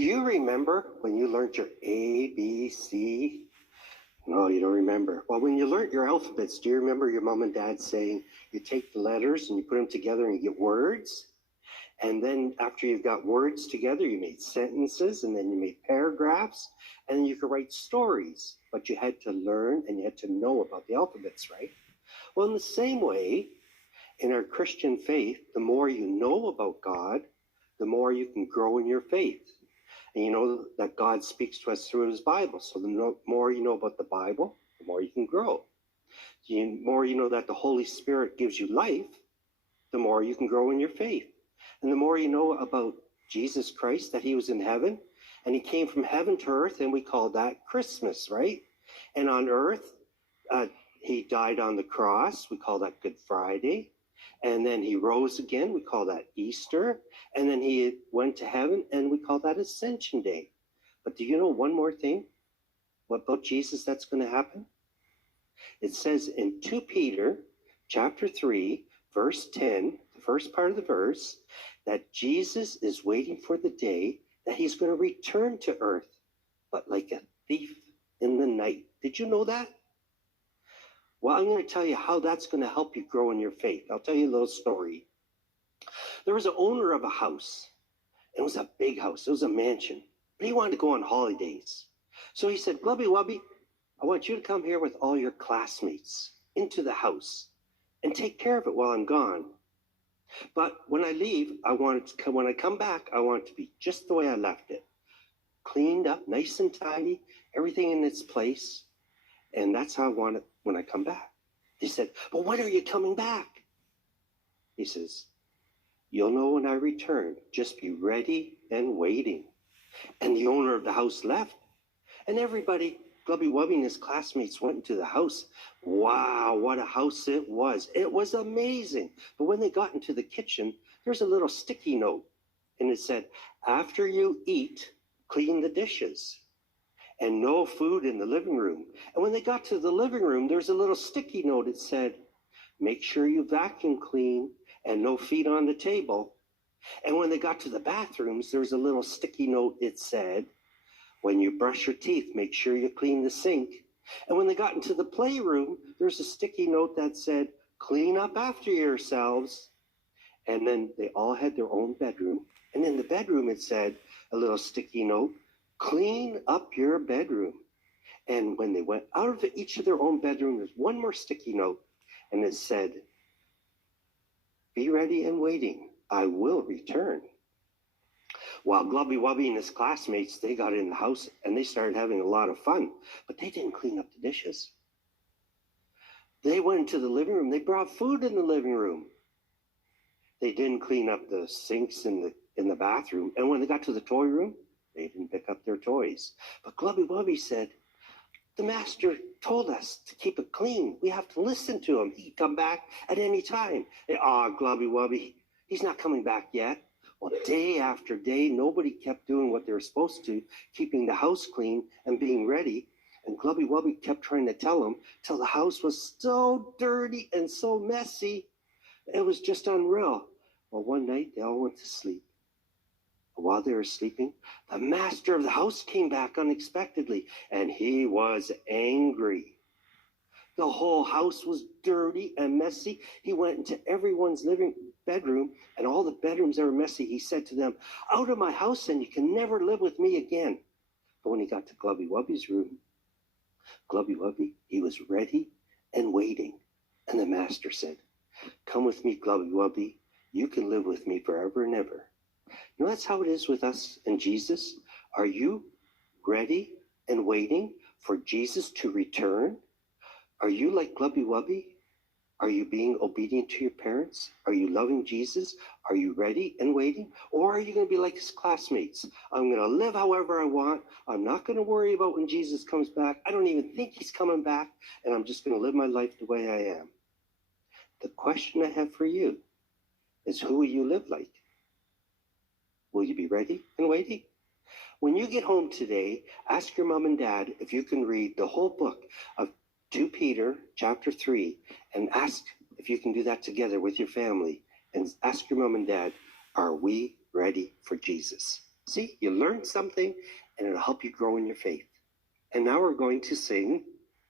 Do you remember when you learned your ABC? No, you don't remember. Well, when you learned your alphabets, do you remember your mom and dad saying you take the letters and you put them together and you get words? And then after you've got words together, you made sentences, and then you made paragraphs, and then you could write stories. But you had to learn and you had to know about the alphabets, right? Well, in the same way, in our Christian faith, the more you know about God, the more you can grow in your faith. And you know that God speaks to us through his Bible. So the more you know about the Bible, the more you can grow. The more you know that the Holy Spirit gives you life, the more you can grow in your faith. And the more you know about Jesus Christ, that he was in heaven, and he came from heaven to earth, and we call that Christmas, right? And on earth, he died on the cross. We call that Good Friday. And then he rose again. We call that Easter. And then he went to heaven, and we call that Ascension Day. But do you know one more thing? What about Jesus that's going to happen? It says in 2 Peter chapter 3, verse 10, the first part of the verse, that Jesus is waiting for the day that he's going to return to earth, but like a thief in the night. Did you know that? Well, I'm going to tell you how that's going to help you grow in your faith. I'll tell you a little story. There was an owner of a house. It was a big house. It was a mansion. But he wanted to go on holidays. So he said, Glubby Wubby, I want you to come here with all your classmates into the house and take care of it while I'm gone. But when I leave, when I come back, I want it to be just the way I left it. Cleaned up, nice and tidy, everything in its place. And that's how I want it when I come back. He said, but when are you coming back? He says, you'll know when I return. Just be ready and waiting. And the owner of the house left. And everybody, Glubby Wubby and his classmates, went into the house. Wow, what a house it was. It was amazing. But when they got into the kitchen, there's a little sticky note. And it said, after you eat, clean the dishes. And no food in the living room. And when they got to the living room, there's a little sticky note. It said, make sure you vacuum clean and no feet on the table. And when they got to the bathrooms, there's a little sticky note. It said, when you brush your teeth, make sure you clean the sink. And when they got into the playroom, there's a sticky note that said, clean up after yourselves. And then they all had their own bedroom. And in the bedroom, it said a little sticky note, clean up your bedroom. And when they went out of each of their own bedroom, there's one more sticky note. And it said, be ready and waiting. I will return. While Glubby Wubby and his classmates, they got in the house and they started having a lot of fun. But they didn't clean up the dishes. They went into the living room. They brought food in the living room. They didn't clean up the sinks in the bathroom. And when they got to the toy room, they didn't pick up their toys. But Glubby Wubby said, the master told us to keep it clean. We have to listen to him. He can come back at any time. Glubby Wubby, he's not coming back yet. Well, day after day, nobody kept doing what they were supposed to, keeping the house clean and being ready. And Glubby Wubby kept trying to tell them till the house was so dirty and so messy. It was just unreal. Well, one night they all went to sleep. While they were sleeping, the master of the house came back unexpectedly, and he was angry. The whole house was dirty and messy. He went into everyone's bedroom, and all the bedrooms that were messy, he said to them, out of my house, and you can never live with me again. But when he got to Glubby Wubby's room, Glubby Wubby, he was ready and waiting. And the master said, come with me, Glubby Wubby. You can live with me forever and ever. You know, that's how it is with us and Jesus. Are you ready and waiting for Jesus to return? Are you like Glubby Wubby? Are you being obedient to your parents? Are you loving Jesus? Are you ready and waiting? Or are you going to be like his classmates? I'm going to live however I want. I'm not going to worry about when Jesus comes back. I don't even think he's coming back. And I'm just going to live my life the way I am. The question I have for you is, who will you live like? Will you be ready and waiting? When you get home today, ask your mom and dad if you can read the whole book of 2 Peter chapter 3, and ask if you can do that together with your family, and ask your mom and dad, are we ready for Jesus? See, you learned something and it'll help you grow in your faith. And now we're going to sing